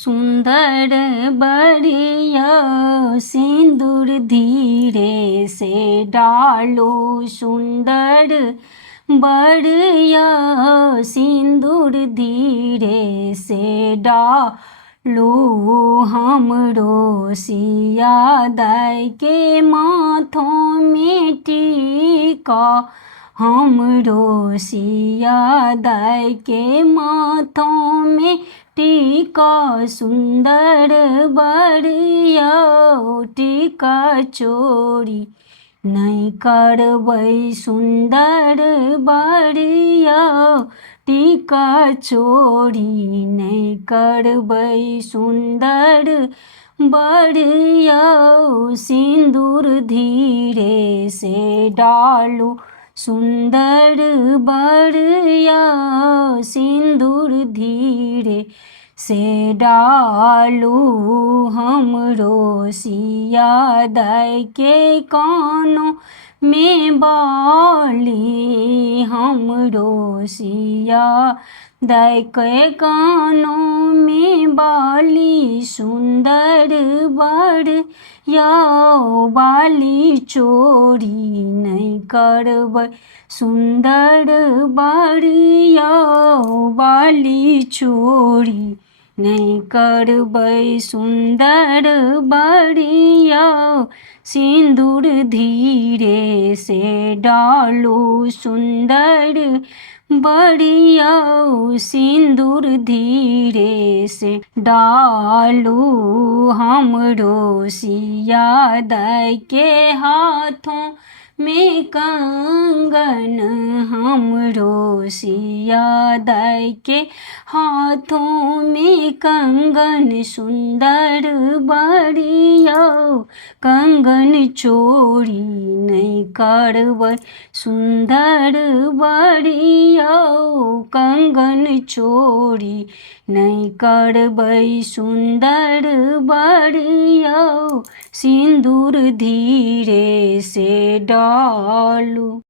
सुंदर बढ़िया सिंदूर धीरे से डालो, सुंदर बढ़िया सिंदूर धीरे से डालो। हमरो सिया दाई के माथों में टीका, हमरो सिया दाई के माथों में टीका। सुंदर बढ़िया टीका चोरी नहीं करबै, सुंदर बढ़िया टीका चोरी नहीं करबै। सुंदर बढ़िया सिंदूर धीरे से डालो, सुंदर बढ़िया सिंदूर धीरे से डालो। हमरो सिया दाई के कानों में बाली, हमरो सिया दाई के कानों में बाली। सुंदर बढ़िया बाली चोरी नहीं करबै, सुंदर बढ़िया बाली चोरी नहीं करबै। सुंदर बढ़िया सिंदूर धीरे से डालो, सुंदर बढ़िया सिंदूर धीरे से डालो। हमरो सिया दाई के हाथों में कंगन, हमरो सिया दाई के हाथों में कंगन। सुंदर बढ़िया कंगन चोरी नहीं करबै, सुंदर बढ़िया कंगन चोरी नहीं करबै। सुंदर बढ़िया सिंदूर धीरे से डालो।